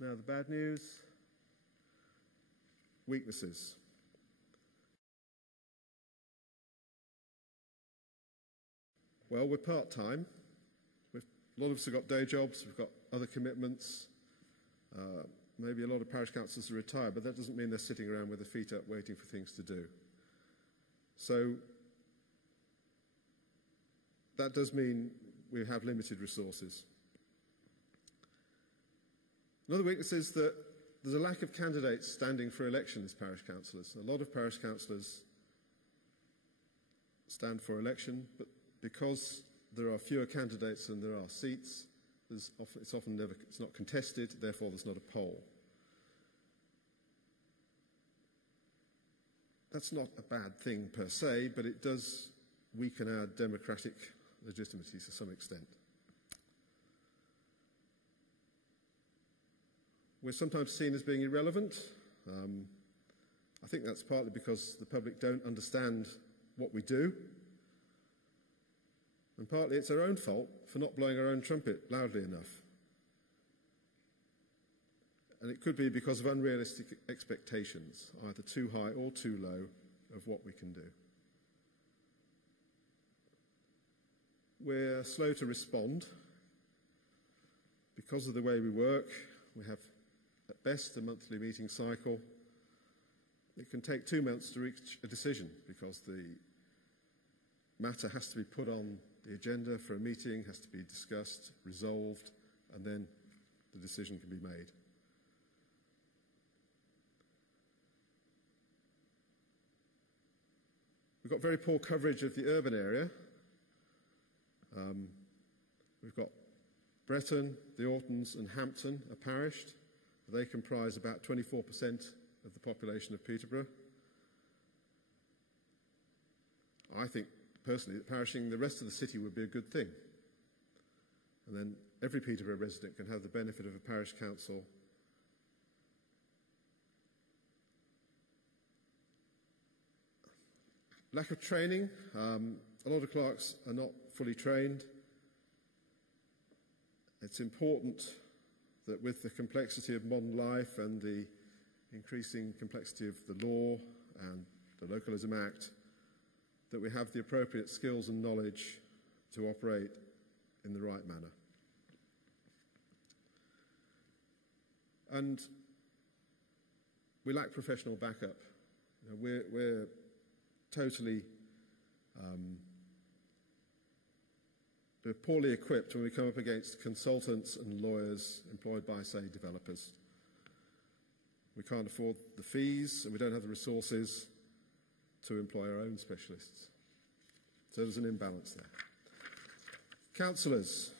Now the bad news, weaknesses. Well, we're part-time. A lot of us have got day jobs, we've got other commitments. Maybe a lot of parish councillors are retired, but that doesn't mean they're sitting around with their feet up waiting for things to do. So that does mean we have limited resources. Another weakness is that there's a lack of candidates standing for election as parish councillors. A lot of parish councillors stand for election, but because there are fewer candidates than there are seats, it's not contested, therefore there's not a poll. That's not a bad thing per se, but it does weaken our democratic legitimacy to some extent. We're sometimes seen as being irrelevant. I think that's partly because the public don't understand what we do, and partly it's our own fault for not blowing our own trumpet loudly enough. And it could be because of unrealistic expectations, either too high or too low, of what we can do. We're slow to respond. Because of the way we work, we have at best a monthly meeting cycle. It can take 2 months to reach a decision because the matter has to be put on the agenda for a meeting, has to be discussed, resolved, and then the decision can be made. We've got very poor coverage of the urban area. We've got Bretton, the Ortons and Hampton are parished. They comprise about 24% of the population of Peterborough. I think personally that parishing the rest of the city would be a good thing. And then every Peterborough resident can have the benefit of a parish council. Lack of training. A lot of clerks are not fully trained. It's important that with the complexity of modern life and the increasing complexity of the law and the Localism Act, that we have the appropriate skills and knowledge to operate in the right manner. And we lack professional backup. You know, we're totally we're poorly equipped when we come up against consultants and lawyers employed by, say, developers. We can't afford the fees and we don't have the resources to employ our own specialists. So there's an imbalance there. Councillors.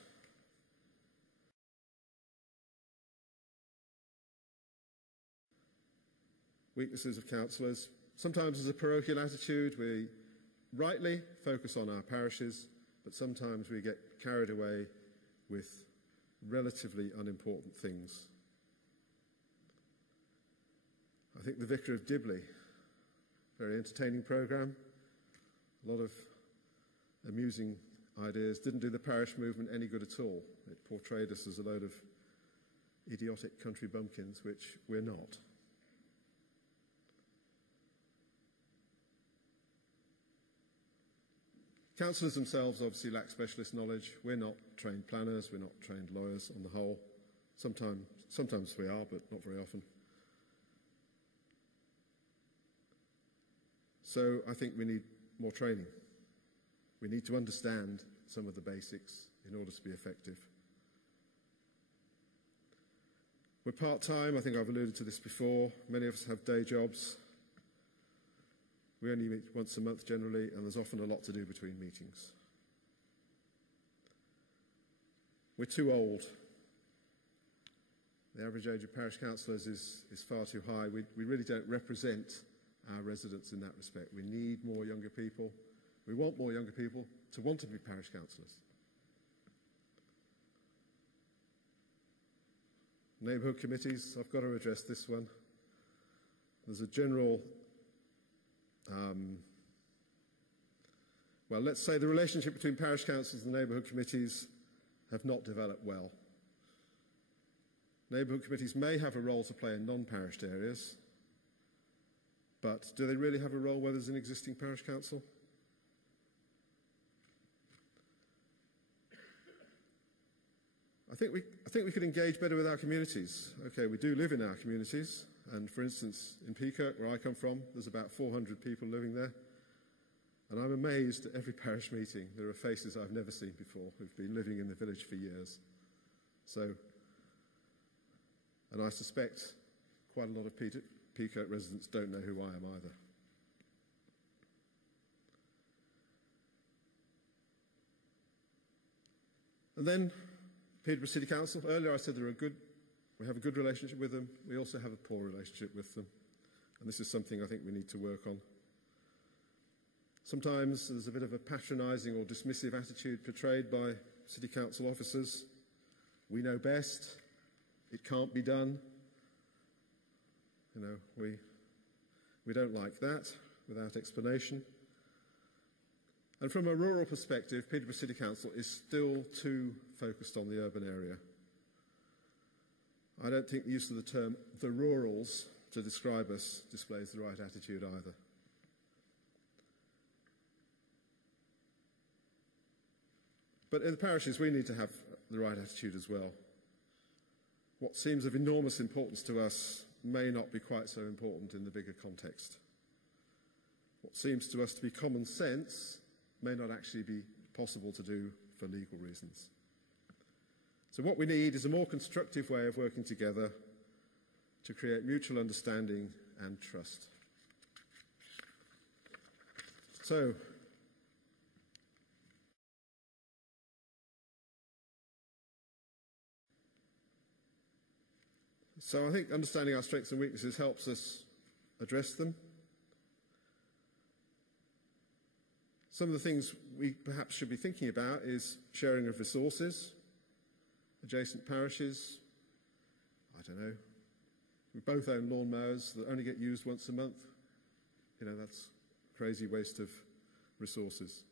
Weaknesses of councillors. Sometimes there's a parochial attitude. We rightly focus on our parishes, but sometimes we get carried away with relatively unimportant things. I think the Vicar of Dibley, very entertaining programme, a lot of amusing ideas, didn't do the parish movement any good at all. It portrayed us as a load of idiotic country bumpkins, which we're not. Councillors themselves obviously lack specialist knowledge. We're not trained planners, we're not trained lawyers on the whole. Sometimes we are, but not very often. So I think we need more training. We need to understand some of the basics in order to be effective. We're part-time. I think I've alluded to this before. Many of us have day jobs. We only meet once a month generally, and there's often a lot to do between meetings. We're too old. The average age of parish councillors is far too high. We really don't represent our residents in that respect. We need more younger people. We want more younger people to want to be parish councillors. Neighbourhood committees, I've got to address this one. There's a general well, let's say the relationship between parish councils and neighbourhood committees have not developed well. Neighbourhood committees may have a role to play in non-parished areas, but do they really have a role where there's an existing parish council? I think we could engage better with our communities. Okay, we do live in our communities, and for instance, in Peterborough, where I come from, there's about 400 people living there. And I'm amazed at every parish meeting there are faces I've never seen before who've been living in the village for years. And I suspect quite a lot of Peterborough residents don't know who I am either. And then Peterborough City Council. Earlier I said we have a good relationship with them. We also have a poor relationship with them. And this is something I think we need to work on. Sometimes there's a bit of a patronising or dismissive attitude portrayed by City Council officers. We know best. It can't be done. You know, we don't like that without explanation. And from a rural perspective, Peterborough City Council is still too focused on the urban area. I don't think the use of the term the rurals to describe us displays the right attitude either. But in the parishes, we need to have the right attitude as well. What seems of enormous importance to us may not be quite so important in the bigger context. What seems to us to be common sense may not actually be possible to do for legal reasons. So what we need is a more constructive way of working together to create mutual understanding and trust. So I think understanding our strengths and weaknesses helps us address them. Some of the things we perhaps should be thinking about is sharing of resources, adjacent parishes. I don't know. We both own lawnmowers that only get used once a month. You know, that's a crazy waste of resources.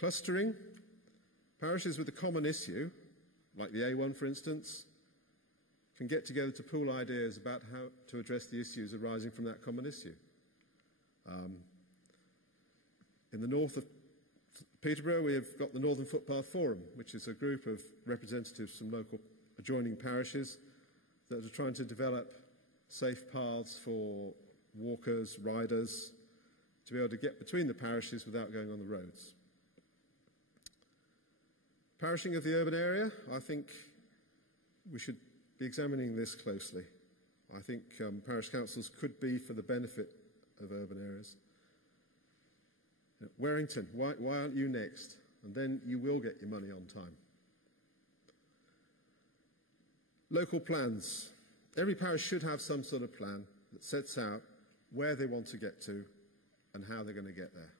Clustering. Parishes with a common issue, like the A1 for instance, can get together to pool ideas about how to address the issues arising from that common issue. In the north of Peterborough, we have got the Northern Footpath Forum, which is a group of representatives from local adjoining parishes that are trying to develop safe paths for walkers, riders, to be able to get between the parishes without going on the roads. Parishing of the urban area, I think we should be examining this closely. I think parish councils could be for the benefit of urban areas. Warrington, why aren't you next? And then you will get your money on time. Local plans. Every parish should have some sort of plan that sets out where they want to get to and how they're going to get there.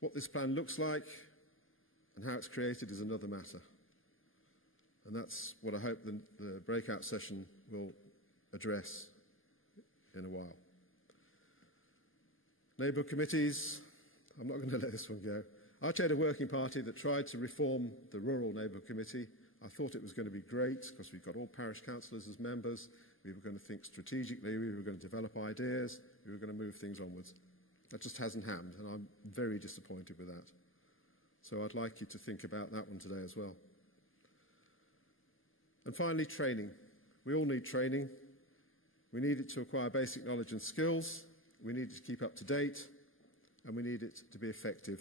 What this plan looks like and how it's created is another matter. And that's what I hope the breakout session will address in a while. Neighbourhood committees, I'm not going to let this one go. I chaired a working party that tried to reform the Rural Neighbourhood Committee. I thought it was going to be great because we've got all parish councillors as members. We were going to think strategically, we were going to develop ideas, we were going to move things onwards. That just hasn't happened, and I'm very disappointed with that. So I'd like you to think about that one today as well. And finally, training. We all need training. We need it to acquire basic knowledge and skills. We need it to keep up to date, and we need it to be effective.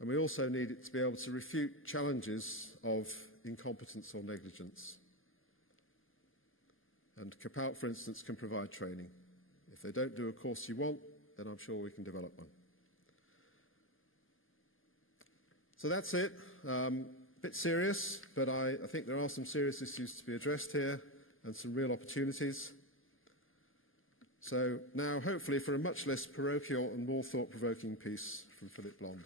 And we also need it to be able to refute challenges of incompetence or negligence. And CAPALT, for instance, can provide training. If they don't do a course you want, then I'm sure we can develop one. So that's it. A bit serious, but I think there are some serious issues to be addressed here and some real opportunities. So now, hopefully, for a much less parochial and more thought-provoking piece from Philip Blond.